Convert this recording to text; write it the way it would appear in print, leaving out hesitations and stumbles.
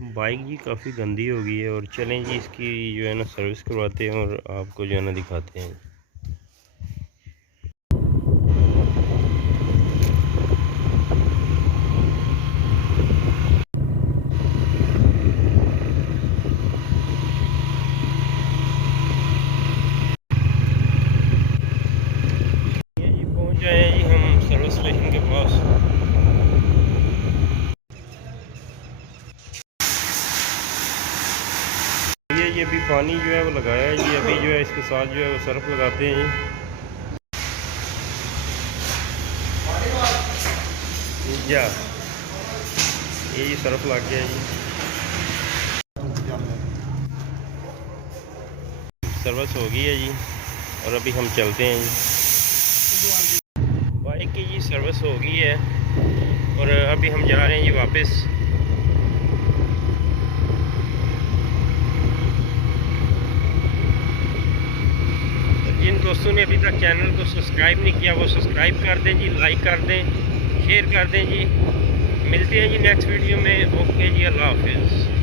Bike जी काफ़ी गंदी हो गई है और चलें जी इसकी जो है ना सर्विस करवाते हैं और आपको जो है ना दिखाते हैं। ये जी पहुंच जाए हैं जी हम सर्विस स्टेशन के पास। ये अभी पानी जो है वो लगाया है जी, अभी जो है इसके साथ जो है वो सर्फ लगाते हैं जी। या ये जी सर्फ लग गया जी, सर्विस हो गई है जी और अभी हम चलते हैं जी। बाइक की जी सर्विस हो गई है और अभी हम जा रहे हैं जी वापस। जिन दोस्तों ने अभी तक चैनल को सब्सक्राइब नहीं किया वो सब्सक्राइब कर दें जी, लाइक कर दें, शेयर कर दें जी। मिलते हैं जी नेक्स्ट वीडियो में। ओके जी, अल्लाह हाफिज़।